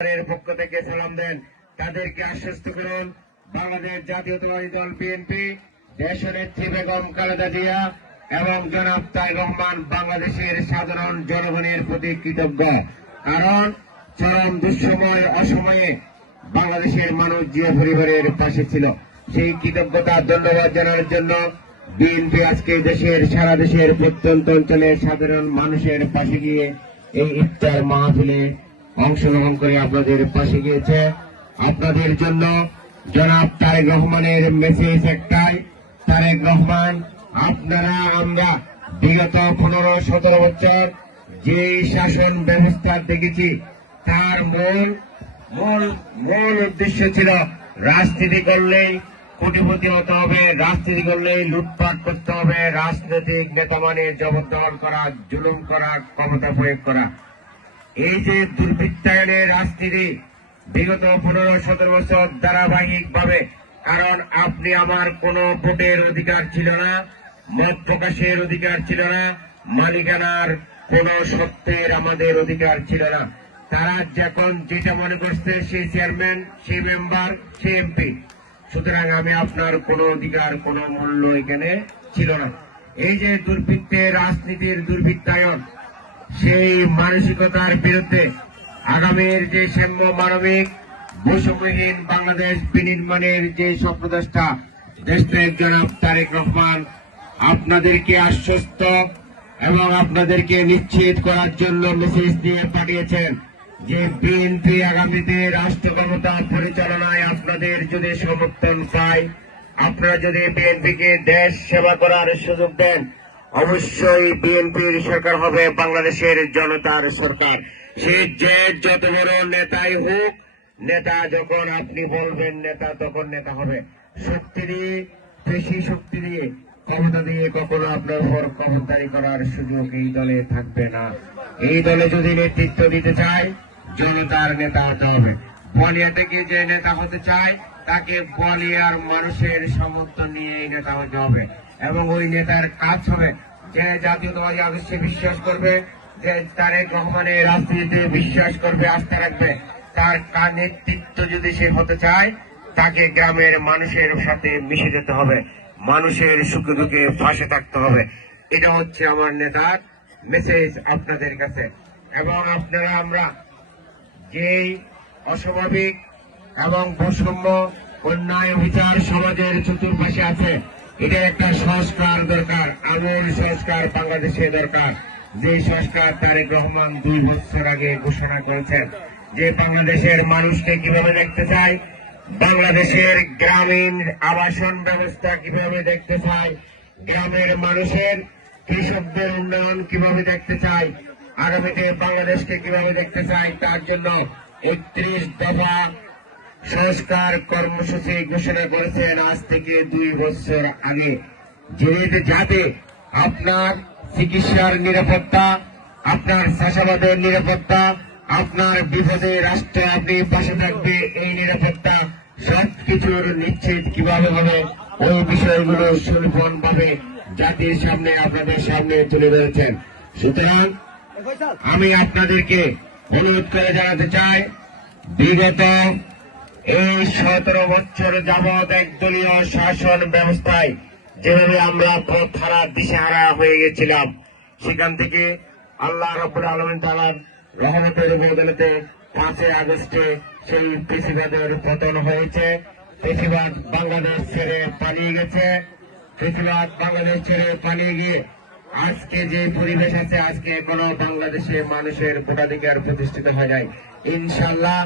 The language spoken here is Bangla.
পক্ষ থেকে সালাম দেন, তাদেরকে আশ্বস্ত করুন বাংলাদেশ জাতীয়তাবাদী দল বিএনপি, দেশনেত্রী বেগম খালেদা জিয়া এবং জনাব তারেক রহমান বাংলাদেশের সাধারণ জনগণের প্রতি কৃতজ্ঞ। কারণ চরম দুঃসময় অসময়ে বাংলাদেশের মানুষ জিয়া পরিবারের পাশে ছিল। সেই কৃতজ্ঞতা ধন্যবাদ জানানোর জন্য বিএনপি আজকে সারা দেশের প্রত্যন্ত অঞ্চলের সাধারণ মানুষের পাশে গিয়ে এই ইফতার মাহফিলে অংশগ্রহণ করে আপনাদের পাশে গিয়েছে। আপনাদের জন্য জনাব তারেক রহমানের মেসেজ একটাই, তারেক রহমান, আপনারা আমরা বিগত 15-17 বছর যে শাসন ব্যবস্থা দেখেছি তার মূল উদ্দেশ্য ছিল রাজনীতি করলেই কোটিপতি হতে হবে, রাজনীতি করলেই লুটপাট করতে হবে, রাজনৈতিক নেতা মানে জবরদখল করা, জুলুম করা, ক্ষমতা প্রয়োগ করা। এই যে দুর্বৃত্তায়নের রাজনীতি বিগত 15-17 বছর ধারাবাহিক ভাবে, কারণ আপনি আমার কোনো ভোটের অধিকার ছিল না, মত প্রকাশের অধিকার ছিল না, মালিকানার কোন সত্ত্বের আমাদের অধিকার ছিল না। তারা যখন যেটা মনে করছে সেই চেয়ারম্যান, সেই মেম্বার, সেই এমপি, সুতরাং আমি আপনার কোনো অধিকার, কোনো মূল্য এখানে ছিল না। এই যে দুর্বৃত্তের রাজনীতির দুর্বৃত্তায়ন, সেই মানসিকতার বিরুদ্ধে আগামীর যে সাম্য মানবিক বৈষম্যহীন বাংলাদেশ বিনির্মাণের যে স্বপ্নদ্রষ্টা দেশনায়ক জনাব তারেক রহমান আপনাদেরকে আশ্বস্ত এবং আপনাদেরকে নিশ্চিত করার জন্য মেসেজ দিয়ে পাঠিয়েছেন যে বিএনপি আগামীতে রাষ্ট্র ক্ষমতা পরিচালনায় আপনাদের যদি সমর্থন পায়, আপনারা যদি বিএনপিকে দেশ সেবা করার সুযোগ দেন, অবশ্যই বিএনপির সরকার হবে বাংলাদেশের জনতার সরকার। সে যে যত বড় নেতাই হোক, নেতা যখন আপনি বলবেন নেতা, তখন নেতা হবে। শক্তি দিয়ে, বেশি শক্তি দিয়ে, ক্ষমতা দিয়ে কখনো আপনার উপর ক্ষমতারি করার সুযোগ এই দলে থাকবে না। এই দলে যদি নেতৃত্ব দিতে চায়, জনতার নেতা হতে হবে। বলিয়া থেকে যে নেতা হতে চায়, তাকে বলিয়ার মানুষের সমর্থন নিয়ে এই নেতা হতে হবে এবং ওই নেতার কাজ হবে যে জাতীয়তাবাদী আদর্শে বিশ্বাস করবে, যে তারেক রহমানের রাজনীতিতে বিশ্বাস করবে, আস্থা রাখবে। তার নেতৃত্ব যদি সে হতে চায়, তাকে গ্রামের মানুষের সাথে মিশে যেতে হবে, মানুষের সুখে দুঃখে পাশে থাকতে হবে। এটা হচ্ছে আমার নেতার মেসেজ আপনাদের কাছে। এবং আপনারা আমরা যেই অস্বাভাবিক এবং বৈষম্য, অন্যায়, বিচার সমাজের চতুর্পাশে আছে, এটার একটা সংস্কার দরকার, আমূল সংস্কার বাংলাদেশে দরকার। যে সংস্কার তারেক রহমান 2 বছর আগে ঘোষণা করেছেন, যে বাংলাদেশের মানুষকে কিভাবে দেখতে চায়, বাংলাদেশের গ্রামীণ আবাসন ব্যবস্থা কিভাবে দেখতে চায়, গ্রামের মানুষের কৃষকদের উন্নয়ন কিভাবে দেখতে চায়, আগামীতে বাংলাদেশকে কিভাবে দেখতে চায়, তার জন্য 31 দফা সংস্কার কর্মসূচি ঘোষণা করেছেন আজ থেকে 2 বছর আগে। যাতে আপনার চিকিৎসার নিরাপত্তা, আপনার চাষাবাদের নিরাপত্তা, আপনার বিপদে রাষ্ট্র আপনি পাশে থাকবে, এই নিরাপত্তা সবকিছুর নিশ্চিত কিভাবে হবে, ওই বিষয়গুলো সুনিপুণ ভাবে জাতির সামনে, আপনাদের সামনে তুলে ধরেছেন। সুতরাং আমি আপনাদেরকে অনুরোধ করে জানাতে চাই, বিগত এই 17 বছর যাবৎ একদলীয় শাসন ব্যবস্থায় যেভাবে আমরা পথহারা, দিশেহারা হয়ে গেছিলাম, সেখান থেকে আল্লাহ রাব্বুল আলামিন তাআলার রহমতের বদলেতে 5 আগস্টে সেই ফ্যাসিবাদের পতন হয়েছে। ফ্যাসিবাদ বাংলাদেশ ছেড়ে পালিয়ে গেছে। ফ্যাসিবাদ বাংলাদেশ ছেড়ে পালিয়ে গিয়ে আজকে যে পরিবেশ আছে, আজকে এখনো বাংলাদেশে মানুষের ভোটাধিকার প্রতিষ্ঠিত হয় নাই। ইনশাআল্লাহ